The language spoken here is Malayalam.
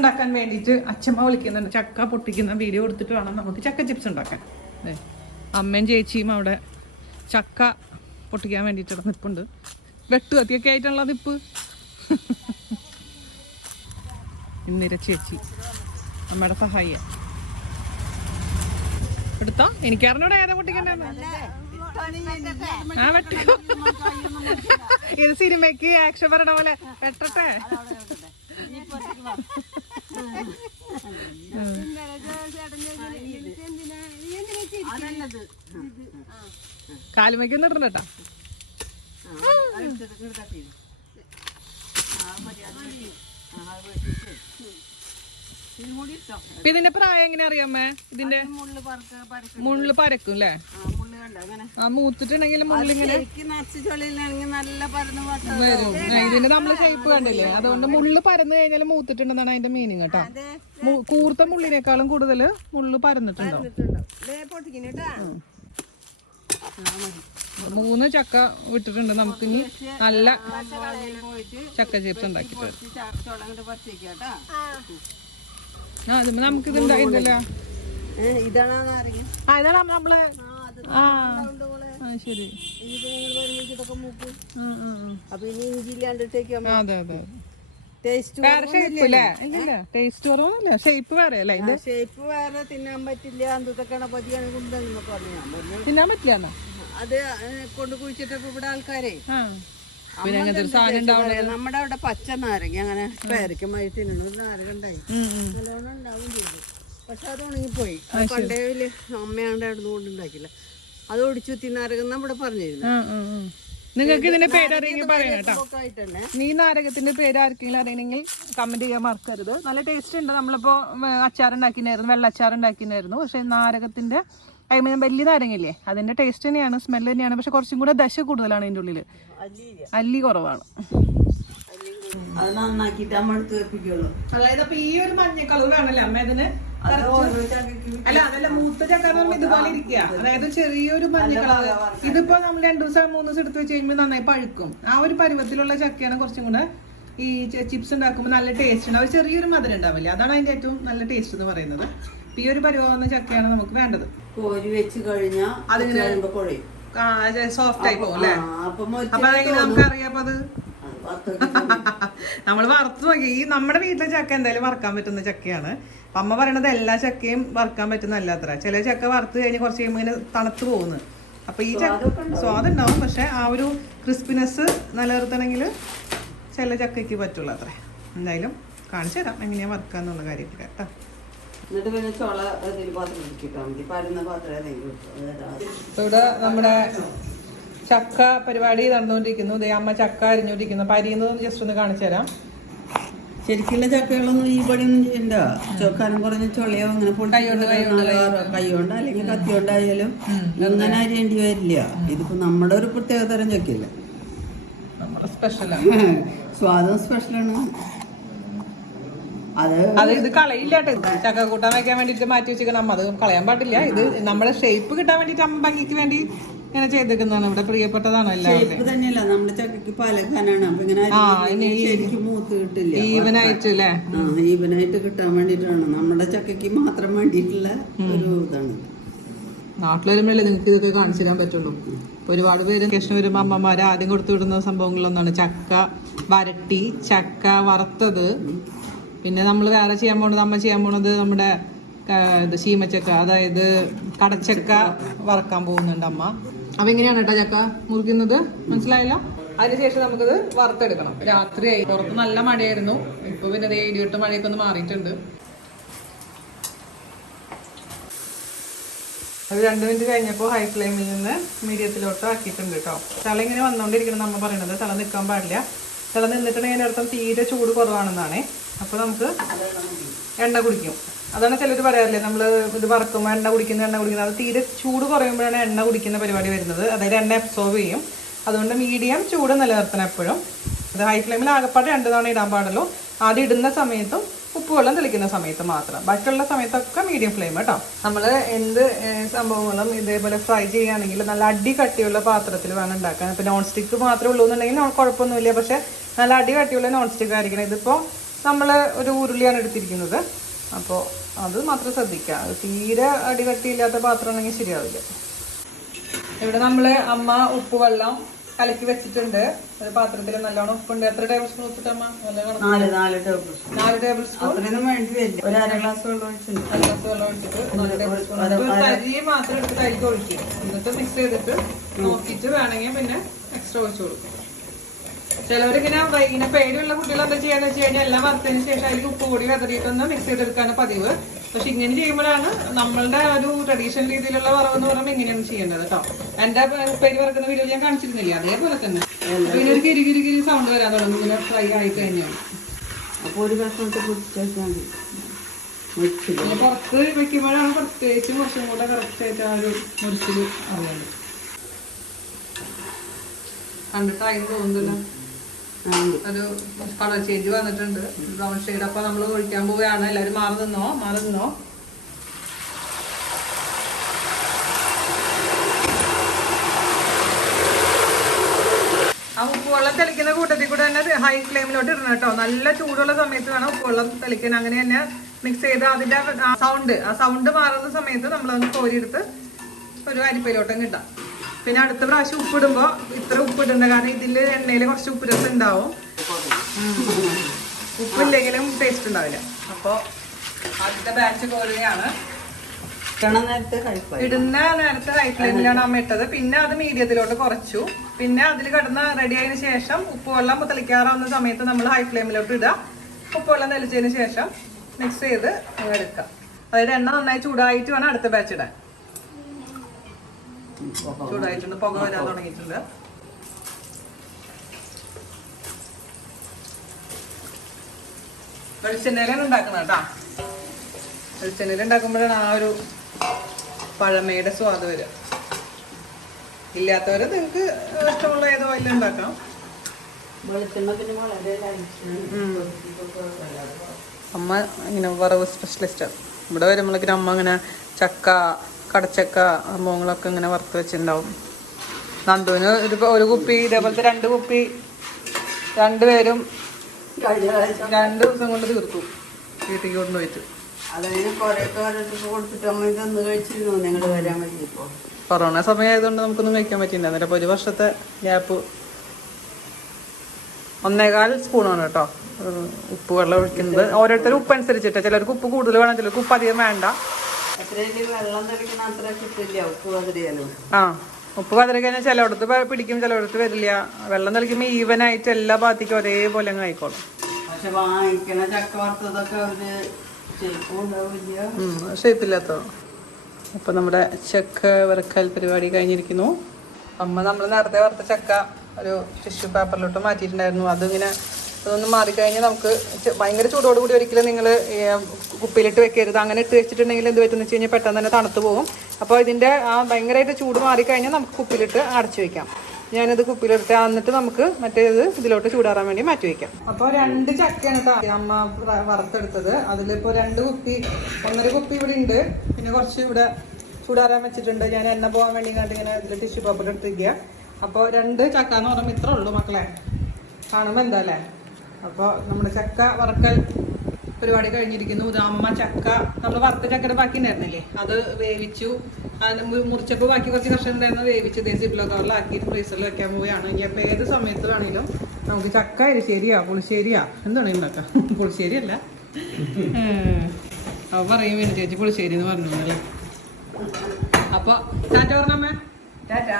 ഉണ്ടാക്കാൻ വേണ്ടിയിട്ട് അച്ഛമ്മ വിളിക്കുന്നുണ്ട്. ചക്ക പൊട്ടിക്കുന്ന വീഡിയോ എടുത്തിട്ട് വേണം നമുക്ക് ചക്ക ചിപ്സ് ഉണ്ടാക്കാൻ. അമ്മയും ചേച്ചിയും അവിടെ ചക്ക പൊട്ടിക്കാൻ വേണ്ടിയിട്ടുള്ള നിപ്പുണ്ട്. വെട്ടുകത്തിയൊക്കെ ആയിട്ടുള്ള നിപ്പ്. ഇന്ദിര ചേച്ചി അമ്മയുടെ സഹായിയ എടുത്തോ. എനിക്കറിഞ്ഞൂടെ ഏതാ പൊട്ടിക്കണ്ടെന്ന്. ആ വെട്ടിക്കോ. ഇത് സിനിമയ്ക്ക് ആക്ഷൻ പറയണ പോലെ വെട്ടട്ടെ. കാലുമയ്ക്കൊന്നും ഇടണ്ടട്ടാ. ഇതിന്റെ പ്രായം എങ്ങനെ അറിയാമേ? ഇതിന്റെ മുള്ളു പരക്കും അല്ലേ? ആ മൂത്തിട്ടുണ്ടെങ്കിൽ മുള്ളിങ്ങനെ വരും. ഇതിന്റെ നമ്മള് ഷേപ്പ് കണ്ടില്ലേ? അതുകൊണ്ട് മുള്ളു പരന്നു കഴിഞ്ഞാൽ മൂത്തിട്ടുണ്ടെന്നാണ് അതിന്റെ മീനിങ് കേട്ടോ. കൂർത്ത മുള്ളിനേക്കാളും കൂടുതൽ മുള്ളു പരന്നിട്ടുണ്ടോ. 3 ചക്ക വിട്ടിട്ടുണ്ട്. നമുക്കിനി നല്ല ചക്ക ചിപ്സ് ഉണ്ടാക്കിട്ട് നമുക്കിത് ഉണ്ടായില്ലല്ലോ. ഇതാണ് നമ്മളെ. ശരി. അതെ അതെ. ടേസ്റ്റ് കുറവല്ല, ഷേപ്പ് വേറെ അല്ലേ? ഷേപ്പ് വേറെ. തിന്നാൻ പറ്റില്ല. തിന്നാൻ പറ്റില്ല. അത് കൊണ്ട് കുഴിച്ചിട്ടപ്പോ ഇവിടെ ആൾക്കാരെ സാധനം നമ്മുടെ അവിടെ പച്ച നാരങ്ങ അങ്ങനെ പേരക്കമായി തിന്നണ നാരങ്ങ ഉണ്ടായി നല്ലോണം ഉണ്ടാവും ചെയ്തു. പക്ഷെ അത് ഉണങ്ങിപ്പോയി. പണ്ടേല് അമ്മയാണ്ട് അവിടെ കൊണ്ട് ഉണ്ടാക്കില്ല. അത് ഒടിച്ചു തിന്നാരകം നമ്മുടെ പറഞ്ഞിരുന്നു. നിങ്ങൾക്ക് ഇതിന്റെ പേരറിയെങ്കിൽ പറയാം കേട്ടോ. നീ നാരകത്തിന്റെ പേര് ആർക്കെങ്കിലും അറിയണമെങ്കിൽ കമന്റ് ചെയ്യാൻ മറക്കരുത്. നല്ല ടേസ്റ്റ് ഉണ്ട്. നമ്മളിപ്പോ അച്ചാറുണ്ടാക്കിനായിരുന്നു, വെള്ള അച്ചാറുണ്ടാക്കിനായിരുന്നു. പക്ഷെ നാരകത്തിന്റെ വലിയ നാരങ്ങയില്ലേ, അതിന്റെ ടേസ്റ്റ് തന്നെയാണ്, സ്മെല് തന്നെയാണ്. പക്ഷെ കുറച്ചും കൂടെ ദശ കൂടുതലാണ് ഇതിന്റെ ഉള്ളില്. അല്ലി കുറവാണ്. അതായത് അപ്പൊ ഈ ഒരു മഞ്ഞ കളർ വേണല്ലേ അമ്മ ഇതിന്? അല്ല അതല്ല, മൂത്ത ചക്ക എന്ന് പറയുമ്പോൾ ഇതുപോലെ ഇരിക്കുക. അതായത് ചെറിയൊരു മഞ്ഞ കളർ. ഇതിപ്പോ നമ്മൾ 2 ദിവസം 3 ദിവസം എടുത്ത് വെച്ച് കഴിയുമ്പോൾ നന്നായി പഴുക്കും. ആ ഒരു പരുവത്തിലുള്ള ചക്കയാണ് കുറച്ചും കൂടെ ഈ ചിപ്സ് ഉണ്ടാക്കുമ്പോൾ നല്ല ടേസ്റ്റ് ഉണ്ട്. ഒരു ചെറിയൊരു മധുരം ഉണ്ടാവില്ല. അതാണ് അതിന്റെ ഏറ്റവും നല്ല ടേസ്റ്റ് എന്ന് പറയുന്നത്. ഈ ഒരു പരുവാകുന്ന ചക്കയാണ് നമുക്ക് വേണ്ടത്. കോരി വെച്ച് കഴിഞ്ഞാൽ സോഫ്റ്റ് ആയി പോകും അല്ലേ? അപ്പൊ നമുക്കറിയാം. അത് നമ്മൾ വറുത്ത് നോക്കി. ഈ നമ്മുടെ വീട്ടിലെ ചക്ക എന്തായാലും വറുക്കാൻ പറ്റുന്ന ചക്കയാണ്. അമ്മ പറയണത് എല്ലാ ചക്കയും വറുക്കാൻ പറ്റുന്നല്ല അത്ര. ചില ചക്ക വറുത്ത് കഴിഞ്ഞ് കുറച്ച് കഴിയുമ്പോൾ ഇങ്ങനെ തണുത്ത് പോകുന്നു. അപ്പൊ ഈ ചക്ക സ്വാദുണ്ടാവും, പക്ഷെ ആ ഒരു ക്രിസ്പിനെസ് നിലനിർത്തണമെങ്കിൽ ചില ചക്കയ്ക്ക് പറ്റുള്ളൂ അത്ര. എന്തായാലും കാണിച്ചു തരാം എങ്ങനെയാ വറുക്കാന്നുള്ള കാര്യമൊക്കെ കേട്ടോ. ഇവിടെ നമ്മുടെ ചക്ക പരിപാടി നടന്നുകൊണ്ടിരിക്കുന്നു. അമ്മ ചക്ക അരിഞ്ഞോണ്ടിരിക്കുന്നു. അപ്പൊ അരിയുന്നത് ജസ്റ്റ് ഒന്ന് കാണിച്ചു തരാം. ശരിക്കുള്ള ചക്കകളൊന്നും ഈ പണിയൊന്നും ചെയ്യണ്ട. ചൊക്കാനും കുറഞ്ഞ ചൊളയോ അങ്ങനെ കൈകൊണ്ട് അല്ലെങ്കിൽ കത്തി കൊണ്ടായാലും ഇങ്ങനെ അരിയേണ്ടി വരില്ല. ഇതിപ്പോ നമ്മുടെ ഒരു പ്രത്യേക തരം ചക്കയില്ല, നമ്മുടെ സ്പെഷ്യലാണ്. സ്വാദും സ്പെഷ്യലാണ്. അത് ഇത് കളയില്ല കേട്ടോ. ചക്ക കൂട്ടാൻ വെക്കാൻ വേണ്ടിട്ട് മാറ്റി വെച്ചിരിക്കണം അമ്മ. അത് കളയാൻ പാടില്ല. ഇത് നമ്മുടെ ഷേപ്പ് കിട്ടാൻ വേണ്ടിട്ട് അമ്മ ഭംഗിക്ക് വേണ്ടി ഇങ്ങനെ ചെയ്തേക്കുന്നതാണ്. ഇവിടെ പ്രിയപ്പെട്ടതാണ് എല്ലാവരും. തന്നെയല്ല നമ്മുടെ ചക്കക്ക് പല ഖനാണ്. അപ്പൊ ഇങ്ങനെ മൂത്ത് കിട്ടില്ല. ഈവനായിട്ട് അല്ലേ? ഈവനായിട്ട് കിട്ടാൻ വേണ്ടിട്ടാണ്. നമ്മുടെ ചക്കക്ക് മാത്രം വേണ്ടിയിട്ടുള്ള ഒരു ഇതാണ്. നാട്ടിൽ വരുമ്പോഴല്ലേ നിങ്ങൾക്ക് ഇതൊക്കെ കാണിച്ചു തരാൻ പറ്റുള്ളൂ. ഒരുപാട് പേര് കൃഷ്ണ വരുമ്പോ അമ്മമാര് ആദ്യം കൊടുത്തു വിടുന്ന സംഭവങ്ങളിലൊന്നാണ് ചക്ക വരട്ടി, ചക്ക വറുത്തത്. പിന്നെ നമ്മൾ വേറെ ചെയ്യാൻ പോണത്, അമ്മ ചെയ്യാൻ പോണത് നമ്മുടെ ഇത് ശീമച്ചക്ക, അതായത് കടച്ചക്ക വറക്കാൻ പോകുന്നുണ്ട് അമ്മ. അപ്പൊ എങ്ങനെയാണ് കേട്ടോ ചക്ക മുറിക്കുന്നത്, മനസ്സിലായില്ല? അതിനുശേഷം നമുക്കത് വറുത്തെടുക്കണം. രാത്രിയായി, പുറത്ത് നല്ല മഴയായിരുന്നു. ഇപ്പൊ പിന്നെ ഇടിയിട്ട് മഴയൊക്കെ ഒന്ന് മാറിയിട്ടുണ്ട്. അത് 2 മിനിറ്റ് കഴിഞ്ഞപ്പോൾ ഹൈ ഫ്ലെയിമിൽ നിന്ന് മീഡിയത്തിലോട്ട് ആക്കിയിട്ടുണ്ട് കേട്ടോ. തല ഇങ്ങനെ വന്നുകൊണ്ടിരിക്കണം നമ്മ പറയണത്. തല നിൽക്കാൻ പാടില്ല. തല നിന്നിട്ടുണ്ടെങ്കിൽ അതിനർത്ഥം തീരെ ചൂട് കുറവാണെന്നാണ്. അപ്പോൾ നമുക്ക് എണ്ണ കുടിക്കും. അതാണ് ചിലർ പറയാറില്ലേ, നമ്മൾ ഇത് വറക്കുമ്പോൾ എണ്ണ കുടിക്കുന്നത്. അത് തീരെ ചൂട് കുറയുമ്പോഴാണ് എണ്ണ കുടിക്കുന്ന പരിപാടി വരുന്നത്. അതായത് എണ്ണ അബ്സോർവ് ചെയ്യും. അതുകൊണ്ട് മീഡിയം ചൂട് നിലനിർത്തണം എപ്പോഴും. അത് ഹൈ ഫ്ലെയിമിൽ ആകെപ്പാട് 2 തവണ ഇടാൻ പാടുള്ളൂ. ആദ്യം ഇടുന്ന സമയത്തും ഉപ്പുവെള്ളം തെളിക്കുന്ന സമയത്ത് മാത്രം. ബാക്കിയുള്ള സമയത്തൊക്കെ മീഡിയം ഫ്ലെയിം കേട്ടോ. നമ്മൾ എന്ത് സംഭവങ്ങളും ഇതേപോലെ ഫ്രൈ ചെയ്യുകയാണെങ്കിൽ നല്ല അടി കട്ടിയുള്ള പാത്രത്തിൽ വേണം ഉണ്ടാക്കാൻ. ഇപ്പോൾ നോൺ സ്റ്റിക്ക് മാത്രമേ ഉള്ളൂ എന്നുണ്ടെങ്കിൽ കുഴപ്പമൊന്നുമില്ല. പക്ഷേ നല്ല അടി കട്ടിയുള്ള നോൺ സ്റ്റിക്ക് ആയിരിക്കണം. ഇതിപ്പോൾ നമ്മൾ ഒരു ഉരുളിയാണ് എടുത്തിരിക്കുന്നത്. അപ്പോൾ അത് മാത്രം ശ്രദ്ധിക്കുക. അത് തീരെ അടികട്ടിയില്ലാത്ത പാത്രമാണെങ്കിൽ ശരിയാവില്ല. ഇവിടെ നമ്മൾ അമ്മ ഉപ്പ് വെള്ളം കലക്കി വെച്ചിട്ടുണ്ട്. ഒരു പാത്രത്തിൽ നല്ലോണം ഉപ്പുണ്ട്. എത്ര ടേബിൾ സ്പൂൺ ഉപ്പിട്ടമ്മ? 4 table spoon. അത്രയൊന്നും വേണ്ടി വരില്ല. ഒരു 1/2 ഗ്ലാസ് വെള്ളം ഒഴിച്ചിട്ടുണ്ട്. 1 ഗ്ലാസ് വെള്ളം ഒഴിച്ചിട്ട് 4 ടേബിൾ സ്പൂൺ തരി മാത്രം എടുത്ത് തരിക്ക് ഒഴിക്കും. എന്നിട്ട് മിക്സ് ചെയ്തിട്ട് നോക്കിയിട്ട് വേണമെങ്കിൽ പിന്നെ എക്സ്ട്രാ ഒഴിച്ചു കൊടുക്കും. ചിലവരിങ്ങനെ പേടിയുള്ള കുട്ടികൾ എന്താ ചെയ്യാന്ന് വെച്ച് കഴിഞ്ഞാൽ എല്ലാം വറുത്തതിന് ശേഷം അതിൽ ഉപ്പ് കൂടി വെതറിയിട്ടൊന്ന് മിക്സ് ചെയ്തെടുക്കാണ് പതിവ്. പക്ഷെ ഇങ്ങനെ ചെയ്യുമ്പോഴാണ് നമ്മളുടെ ഒരു ട്രഡീഷണൽ രീതിയിലുള്ള വറവെന്ന് പറയുമ്പോൾ ഇങ്ങനെയാണ് ചെയ്യേണ്ടത് കേട്ടോ. എന്റെ പേര് വറക്കുന്ന വീഡിയോ ഞാൻ കാണിച്ചിരുന്നില്ല, അതേപോലെ തന്നെ. പിന്നെ ഒരു കിരി സൗണ്ട് വരാൻ തുടങ്ങും ഇങ്ങനെ ഫ്രൈ ആയി കഴിഞ്ഞാൽ. അപ്പോൾ ഒരു കഷ്ണത്തെ പൊടിച്ചാൽ മതി. പിന്നെ പുറത്ത് വെക്കുമ്പോഴാണ് പ്രത്യേകിച്ചും കുറച്ചും കൂടെ കറക്റ്റായിട്ട് ആ ഒരു മുറിച്ചിൽ അറിയുന്നത്. കണ്ടിട്ടായി തോന്നുന്നില്ല, ഒരു കളർ ചേഞ്ച് വന്നിട്ടുണ്ട്, ബ്രൗൺ ഷെയ്ഡ്. അപ്പൊ നമ്മൾ ഒഴിക്കാൻ പോവുകയാണ്. എല്ലാവരും മാറി നിന്നോ. ആ ഉപ്പുവെള്ളം തെളിക്കുന്ന കൂട്ടത്തിൽ കൂടെ തന്നെ ഹൈ ഫ്ലെയിമിലോട്ട് ഇടണം കേട്ടോ. നല്ല ചൂടുള്ള സമയത്ത് വേണം ഉപ്പുവെള്ളം തെളിക്കാൻ. അങ്ങനെ തന്നെ മിക്സ് ചെയ്ത് അതിന്റെ സൗണ്ട് മാറുന്ന സമയത്ത് നമ്മളൊന്ന് കോരിയെടുത്ത് ഒരു അരിപ്പയിലോട്ടങ്ങ് ഇടാം. പിന്നെ അടുത്ത പ്രാവശ്യം ഉപ്പിടുമ്പോ ഇത്ര ഉപ്പിടണ്ട, കാരണം ഇതില് എണ്ണയിൽ കുറച്ച് ഉപ്പ് രസം ഉണ്ടാവും. ഉപ്പില്ലെങ്കിലും ടേസ്റ്റ് ഉണ്ടാവില്ല. അപ്പൊ ആദ്യത്തെ ബാച്ച് കോരുകയാണ്. ഇടുന്ന നേരത്തെ ഹൈ ഫ്ലെയിമിലാണ് അമ്മ ഇട്ടത്. പിന്നെ അത് മീഡിയത്തിലോട്ട് കുറച്ചു. പിന്നെ അതിൽ കിടന്ന് റെഡി ആയതിനു ശേഷം ഉപ്പുവെള്ളം തെളിക്കാറാവുന്ന സമയത്ത് നമ്മൾ ഹൈ ഫ്ലെയിമിലോട്ട് ഇടുക. ഉപ്പുവെള്ളം തെളിച്ചതിന് ശേഷം മിക്സ് ചെയ്ത് എടുക്കാം. അതായത് എണ്ണ നന്നായി ചൂടായിട്ട് വേണം അടുത്ത ബാച്ച് ഇടാൻ. ചൂടായിട്ടുണ്ട്, പുക വരാൻ തുടങ്ങിയിട്ടുണ്ട്. വെളിച്ചെണ്ണയിലാണ് ഉണ്ടാക്കുന്നത് കേട്ടോ. വെളിച്ചെണ്ണയിൽ ഉണ്ടാക്കുമ്പോഴാണ് ആ ഒരു പഴമയുടെ സ്വാദ് വരിക. ഇല്ലാത്തവര് നിങ്ങൾക്ക് ഇഷ്ടമുള്ള ഏതോ ഓയിൽ ഉണ്ടാക്കാം. അമ്മ ഇങ്ങനെ വറവ് സ്പെഷ്യലിസ്റ്റാണ്. ഇവിടെ വരുമ്പോഴേക്കും അമ്മ ഇങ്ങനെ ചക്ക, കടച്ചക്ക സംഭവങ്ങളൊക്കെ ഇങ്ങനെ വറുത്ത് വെച്ചിട്ടുണ്ടാവും. നന്ദുവിന് ഒരു കുപ്പി ഇതേപോലത്തെ 2 കുപ്പി രണ്ടുപേരും 2 ദിവസം കൊണ്ട് തീർത്തു വീട്ടിലേക്ക് കൊണ്ടുപോയിട്ട്. കൊറോണ സമയം ആയതുകൊണ്ട് നമുക്കൊന്നും കഴിക്കാൻ പറ്റില്ല. അപ്പോൾ 1 വർഷത്തെ ഗ്യാപ്പ് 1.25 സ്പൂണാണ് കേട്ടോ ഉപ്പ് വെള്ളം ഒഴിക്കുന്നത്. ഓരോരുത്തരും ഉപ്പ് അനുസരിച്ചിട്ട്, ചിലർക്ക് ഉപ്പ് കൂടുതൽ വേണം, ചിലർക്ക് ഉപ്പ് അധികം വേണ്ട. ഉപ്പ് കതിരിക്കഴിഞ്ഞാൽ ചിലയിടത്ത് പിടിക്കും, ചിലയിടത്ത് വരില്ല. വെള്ളം തെളിക്കുമ്പോൾ ഈവനായിട്ട് എല്ലാ ഭാഗത്തേക്കും ഒരേപോലെ അങ്ങ് ആയിക്കോളും. ഷേപ്പില്ലാത്തോ. അപ്പൊ നമ്മുടെ ചക്ക വറുക്കൽ പരിപാടി കഴിഞ്ഞിരിക്കുന്നു. അമ്മ നമ്മൾ നേരത്തെ വറുത്ത ചക്ക ഒരു ടിഷ്യൂ പേപ്പറിലോട്ട് മാറ്റിയിട്ടുണ്ടായിരുന്നു. അതൊന്ന് മാറിക്കഴിഞ്ഞാൽ നമുക്ക് ഭയങ്കര ചൂടോടുകൂടി ഒരിക്കലും നിങ്ങൾ കുപ്പിയിലിട്ട് വെക്കരുത്. അങ്ങനെ ഇട്ട് വെച്ചിട്ടുണ്ടെങ്കിൽ എന്ത് പറ്റുമെന്ന് വെച്ച് കഴിഞ്ഞാൽ പെട്ടെന്ന് തന്നെ തണുത്ത് പോകും. അപ്പോൾ ഇതിൻ്റെ ഭയങ്കരമായിട്ട് ചൂട് മാറിക്കഴിഞ്ഞാൽ നമുക്ക് കുപ്പിയിലിട്ട് അടച്ചു വെക്കാം. ഞാനിത് കുപ്പിയിലിട്ട് എന്നിട്ട് നമുക്ക് മറ്റേത് ഇതിലോട്ട് ചൂടാറാൻ വേണ്ടി മാറ്റി വെക്കാം. അപ്പോൾ 2 ചക്കയാണ് അമ്മ വറുത്തെടുത്തത്. അതിലിപ്പോൾ 2 കുപ്പി, 1.5 കുപ്പി ഇവിടെ ഉണ്ട്. പിന്നെ കുറച്ച് ഇവിടെ ചൂടാറാൻ വെച്ചിട്ടുണ്ട്. ഞാൻ എണ്ണ പോകാൻ വേണ്ടി ഇങ്ങനെ ഇതിൽ ടിഷ്യൂ പേപ്പർ എടുത്തിരിക്കുക. അപ്പോൾ 2 ചക്ക എന്ന് പറയുമ്പോൾ ഇത്രേ ഉള്ളൂ മക്കളെ. കാണുമ്പോൾ എന്താ അല്ലേ. അപ്പോൾ നമ്മുടെ ചക്ക വറുക്കൽ പരിപാടി കഴിഞ്ഞിരിക്കുന്നു. അമ്മ ചക്ക നമ്മൾ വറുത്ത ചക്കയുടെ ബാക്കി ഉണ്ടായിരുന്നില്ലേ, അത് വേവിച്ചു. മുറിച്ചപ്പോൾ ബാക്കി കുറച്ച് കഷ്ണം ഉണ്ടായിരുന്നു, വേവിച്ച് സിപ്ലോ കവറിലാക്കിയിട്ട് ഫ്രീസറിൽ വെക്കാൻ പോവുകയാണ്. ഇനി അപ്പോൾ ഏത് സമയത്ത് വേണമെങ്കിലും നമുക്ക് ചക്ക എരിശ്ശേരിയാ പുളിശ്ശേരിയാ എന്താണ് ഉണ്ടാക്കാം. പുളിശ്ശേരി അല്ല, അപ്പോൾ പറയും വേണ്ടി ചേച്ചി പുളിശ്ശേരി എന്ന് പറഞ്ഞു. അപ്പോൾ ടാറ്റ പറഞ്ഞമ്മേ. ടാറ്റ.